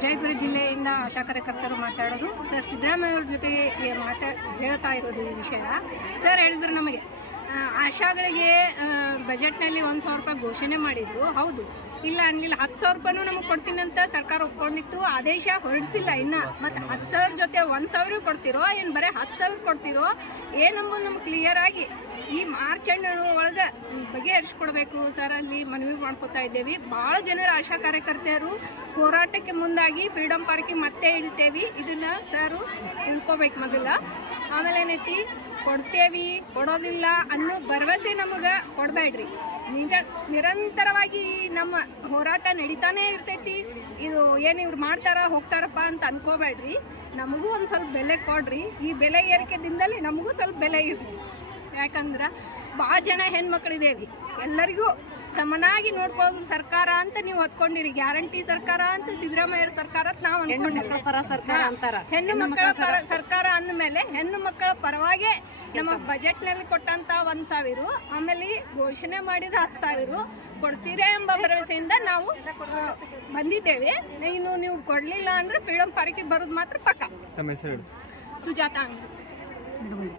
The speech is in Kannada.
ವಿಜಯಪುರ ಜಿಲ್ಲೆಯಿಂದ ಆಶಾ ಕಾರ್ಯಕರ್ತರು ಮಾತಾಡೋದು. ಸರ್, ಸಿದ್ದರಾಮಯ್ಯ ಅವ್ರ ಜೊತೆ ಹೇಳ್ತಾ ಇರೋದು ಈ ವಿಷಯ. ಸರ್ ಹೇಳಿದ್ರು ನಮಗೆ ಆಶಾಗಳಿಗೆ ಬಜೆಟ್ನಲ್ಲಿ 1,000 ರೂಪಾಯಿ ಘೋಷಣೆ ಮಾಡಿದ್ರು. ಹೌದು, ಇಲ್ಲ ಅನ್ನಲಿಲ್ಲ. 10,000 ರೂಪಾಯಿನೂ ನಮಗೆ ಕೊಡ್ತೀನಿ ಅಂತ ಸರ್ಕಾರ ಒಪ್ಕೊಂಡಿತ್ತು. ಆದೇಶ ಹೊರಡಿಸಿಲ್ಲ ಇನ್ನು. ಮತ್ತು 10,000 ಜೊತೆ 1,000 ಕೊಡ್ತಿರೋ ಏನು ಬರೀ 10,000 ಕೊಡ್ತಿರೋ ಏನಂಬುದು ನಮ್ಗೆ ಕ್ಲಿಯರ್ ಆಗಿ ಈ ಮಾರ್ಚ್ ಎಂಡ್ ಒಳಗೆ ಬಗೆಹರಿಸ್ಕೊಡ್ಬೇಕು ಸರ್. ಅಲ್ಲಿ ಮನವಿ ಮಾಡ್ಕೋತಾ ಇದ್ದೇವೆ. ಭಾಳ ಜನರ ಆಶಾ ಕಾರ್ಯಕರ್ತರು ಹೋರಾಟಕ್ಕೆ ಮುಂದಾಗಿ ಫ್ರೀಡಮ್ ಪಾರ್ಕಿಗೆ ಮತ್ತೆ ಇಳ್ತೇವೆ. ಇದನ್ನು ಸರು ತಿಳ್ಕೊಬೇಕು ಮೊದಲ. ಆಮೇಲೆ ಏನೈತಿ, ಕೊಡ್ತೇವಿ ಕೊಡೋದಿಲ್ಲ ಅನ್ನೋ ಭರವಸೆ ನಮಗೆ ಕೊಡಬೇಡ್ರಿ. ನಿರಂತರವಾಗಿ ನಮ್ಮ ಹೋರಾಟ ನಡೀತಾನೆ ಇರ್ತೈತಿ. ಇದು ಏನು ಇವ್ರು ಮಾಡ್ತಾರ ಹೋಗ್ತಾರಪ್ಪ ಅಂತ ಅನ್ಕೋಬೇಡ್ರಿ. ನಮಗೂ ಒಂದು ಸ್ವಲ್ಪ ಬೆಲೆ ಕೊಡ್ರಿ. ಈ ಬೆಲೆ ಏರಿಕೆದಿಂದಲೇ ನಮಗೂ ಸ್ವಲ್ಪ ಬೆಲೆ ಇರಲಿ. ಯಾಕಂದ್ರೆ ಭಾಳ ಜನ ಹೆಣ್ಮಕ್ಳಿದೇವಿ, ಎಲ್ಲರಿಗೂ ಸಮನಾಗಿ ನೋಡ್ಕೊಳ್ಳೋದು ಸರ್ಕಾರ ಅಂತ ನೀವು ಹೊತ್ಕೊಂಡಿರಿ. ಗ್ಯಾರಂಟಿ ಸರ್ಕಾರ ಅಂತ ಸಿದ್ದರಾಮಯ್ಯ ಸರ್ಕಾರ ನಾವು ಅನ್ಕೊಂಡಿಲ್ಲ. ಹೆಣ್ಣು ಮಕ್ಕಳ ಪರ ಸರ್ಕಾರ ಅಂದಮೇಲೆ ಹೆಣ್ಣು ಮಕ್ಕಳ ಪರವಾಗೇ ನಮ್ಮ ಬಜೆಟ್ನಲ್ಲಿ ಕೊಟ್ಟಂತ 1,000, ಆಮೇಲೆ ಘೋಷಣೆ ಮಾಡಿದ 10,000 ಕೊಡ್ತೀರಾ ಎಂಬ ಭರವಸೆಯಿಂದ ನಾವು ಬಂದಿದ್ದೇವೆ. ಇನ್ನು ನೀವು ಕೊಡಲಿಲ್ಲ ಅಂದ್ರೆ ಫ್ರೀಡಮ್ ಪಾರ್ಕಿಗೆ ಬರೋದು ಮಾತ್ರ ಪಕ್ಕ. ತಮ್ಮ ಹೆಸರು? ಸುಜಾತ.